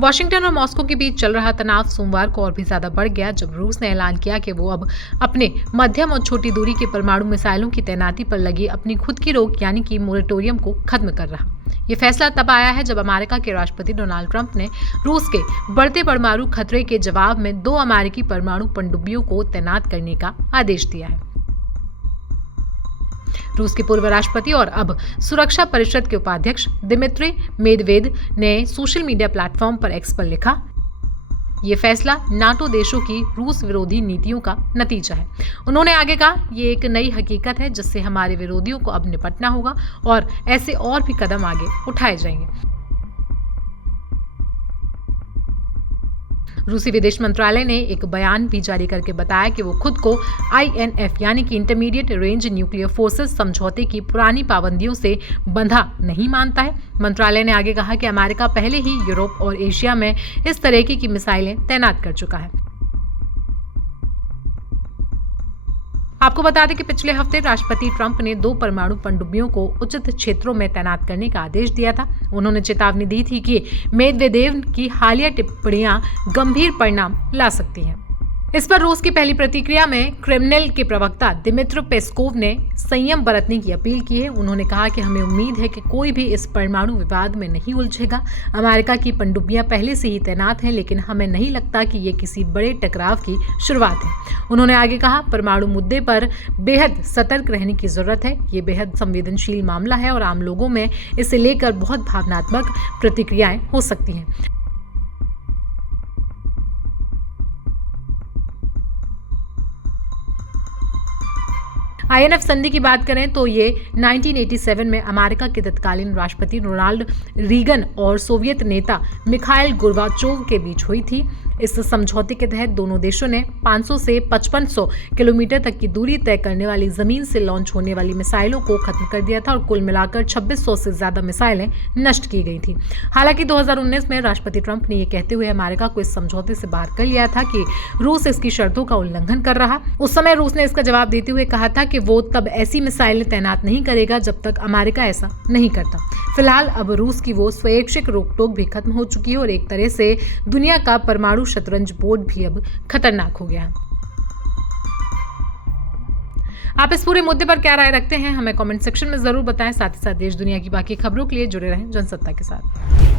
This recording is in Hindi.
वॉशिंगटन और मॉस्को के बीच चल रहा तनाव सोमवार को और भी ज्यादा बढ़ गया जब रूस ने ऐलान किया कि वो अब अपने मध्यम और छोटी दूरी के परमाणु मिसाइलों की तैनाती पर लगी अपनी खुद की रोक यानी कि मोरेटोरियम को खत्म कर रहा। ये फैसला तब आया है जब अमेरिका के राष्ट्रपति डोनाल्ड ट्रंप ने रूस के बढ़ते परमाणु खतरे के जवाब में 2 अमेरिकी परमाणु पनडुब्बियों को तैनात करने का आदेश दिया है। रूस के पूर्व राष्ट्रपति और अब सुरक्षा परिषद के उपाध्यक्ष दिमित्री मेदवेदेव ने सोशल मीडिया प्लेटफॉर्म पर एक्स पर लिखा, ये फैसला नाटो देशों की रूस विरोधी नीतियों का नतीजा है। उन्होंने आगे कहा, ये एक नई हकीकत है जिससे हमारे विरोधियों को अब निपटना होगा और ऐसे और भी कदम आगे उठाए जाएंगे। रूसी विदेश मंत्रालय ने एक बयान भी जारी करके बताया कि वो खुद को INF यानी कि इंटरमीडिएट रेंज न्यूक्लियर फोर्सेस समझौते की पुरानी पाबंदियों से बंधा नहीं मानता है। मंत्रालय ने आगे कहा कि अमेरिका पहले ही यूरोप और एशिया में इस तरह की मिसाइलें तैनात कर चुका है। आपको बता दें कि पिछले हफ्ते राष्ट्रपति ट्रंप ने 2 परमाणु पनडुब्बियों को उचित क्षेत्रों में तैनात करने का आदेश दिया था। उन्होंने चेतावनी दी थी कि मेदवेदेव की हालिया टिप्पणियां गंभीर परिणाम ला सकती हैं। इस पर रूस की पहली प्रतिक्रिया में क्रेमलिन के प्रवक्ता दिमित्री पेस्कोव ने संयम बरतने की अपील की है। उन्होंने कहा कि हमें उम्मीद है कि कोई भी इस परमाणु विवाद में नहीं उलझेगा। अमेरिका की पनडुब्बियां पहले से ही तैनात हैं, लेकिन हमें नहीं लगता कि ये किसी बड़े टकराव की शुरुआत है। उन्होंने आगे कहा, परमाणु मुद्दे पर बेहद सतर्क रहने की जरूरत है। ये बेहद संवेदनशील मामला है और आम लोगों में इसे लेकर बहुत भावनात्मक प्रतिक्रियाएं हो सकती हैं। INF संधि की बात करें तो ये 1987 में अमेरिका के तत्कालीन राष्ट्रपति रोनाल्ड रीगन और सोवियत नेता मिखाइल गोर्बाचोव के बीच हुई थी। इस समझौते के तहत दोनों देशों ने 500 से 5500 किलोमीटर तक की दूरी तय करने वाली जमीन से लॉन्च होने वाली मिसाइलों को खत्म कर दिया था और कुल मिलाकर 2600 से ज्यादा मिसाइलें नष्ट की गई थी। हालांकि 2019 में राष्ट्रपति ट्रंप ने ये कहते हुए अमेरिका को इस समझौते से बाहर कर लिया था कि रूस इसकी शर्तों का उल्लंघन कर रहा। उस समय रूस ने इसका जवाब देते हुए कहा था कि वो तब ऐसी मिसाइलें तैनात नहीं करेगा जब तक अमेरिका ऐसा नहीं करता। फिलहाल अब रूस की वो स्वैच्छिक रोक-टोक भी खत्म हो चुकी है और एक तरह से दुनिया का परमाणु शतरंज बोर्ड भी अब खतरनाक हो गया है। आप इस पूरे मुद्दे पर क्या राय रखते हैं, हमें कमेंट सेक्शन में जरूर बताएं। साथ ही साथ देश दुनिया की बाकी खबरों के लिए जुड़े रहें जनसत्ता के साथ।